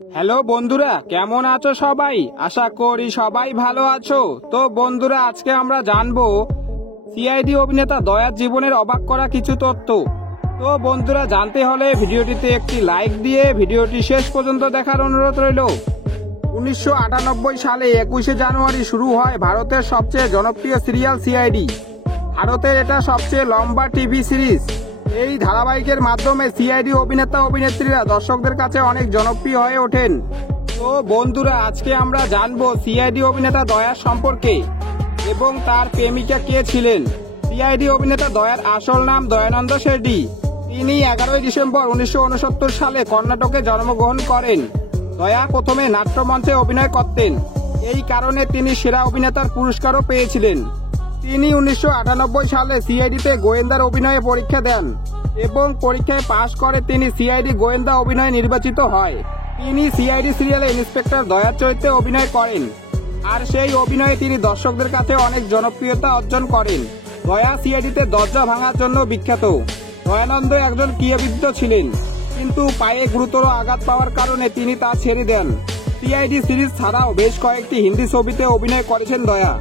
Hello বন্ধুরা, কেমন আছো সবাই? আশা করি সবাই ভালো আছো। তো বন্ধুরা, আজকে আমরা জানবো সিআইডি অভিনেতা দয়ার জীবনের অবাক করা কিছু তথ্য। তো বন্ধুরা, জানতে হলে ভিডিওটিতে একটি লাইক দিয়ে ভিডিওটি শেষ পর্যন্ত দেখার অনুরোধ রইল। 1998 সালে 21শে জানুয়ারি শুরু হয় ভারতের সবচেয়ে জনপ্রিয় সিরিয়াল সিআইডি। ভারতের এটা সবচেয়ে লম্বা টিভি সিরিজ। এই ধারাবাহিকের মাধ্যমে সিআইডি অভিনেতা অভিনেত্রীরা দর্শকদের কাছে অনেক জনপ্রিয় হয়ে ওঠেন। তো বন্ধুরা, আজকে আমরা জানবো সিআইডি অভিনেতা দয়ার সম্পর্কে এবং তার প্রেমিকা কে ছিলেন। সিআইডি অভিনেতা দয়ার আসল নাম দয়ানন্দ শেড্ডি। তিনি 11ই ডিসেম্বর 1969 সালে কর্ণাটকে জন্মগ্রহণ করেন। দয়া প্রথমে নাট্যমঞ্চে অভিনয় করতেন, এই কারণে তিনি সেরা অভিনেতার পুরস্কারও পেয়েছিলেন। তিনি 1998 সালে সিআইডিতে গোয়েন্দার অভিনয়ে পরীক্ষা দেন এবং পরীক্ষায় পাশ করে তিনি সিআইডি গোয়েন্দা অভিনয়ে নির্বাচিত হয়। তিনি সিআইডি সিরিয়ালে ইন্সপেক্টর দয়ার চরিত্রে অভিনয় করেন, আর সেই অভিনয়ে তিনি দর্শকদের কাছে অনেক জনপ্রিয়তা অর্জন করেন। দয়া সিআইডিতে দরজা ভাঙার জন্য বিখ্যাত। দয়ানন্দ একজন ক্রীড়াবিদ ছিলেন, কিন্তু পায়ে গুরুতর আঘাত পাওয়ার কারণে তিনি তা ছেড়ে দেন। সিআইডি সিরিজ ছাড়াও বেশ কয়েকটি হিন্দি ছবিতে অভিনয় করেছেন দয়া।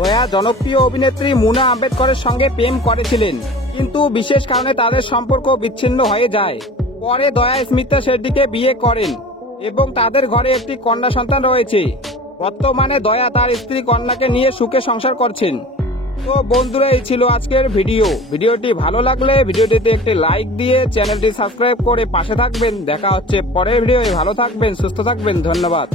দয়া জনপ্রিয় অভিনেত্রী মুনা আম্বেদকরের সঙ্গে প্রেম করেছিলেন, কিন্তু বিশেষ কারণে তাদের সম্পর্ক বিচ্ছিন্ন হয়ে যায়। পরে দয়া স্মিতা শেট্টিকে বিয়ে করেন এবং তাদের ঘরে একটি কন্যা সন্তান রয়েছে। বর্তমানে দয়া তার স্ত্রী কন্যাকে নিয়ে সুখে সংসার করছেন। তো বন্ধুরা, এই ছিল আজকের ভিডিওটি ভালো লাগলে ভিডিওটিতে একটি লাইক দিয়ে চ্যানেলটি সাবস্ক্রাইব করে পাশে থাকবেন। দেখা হচ্ছে পরের ভিডিওয়ে। ভালো থাকবেন, সুস্থ থাকবেন, ধন্যবাদ।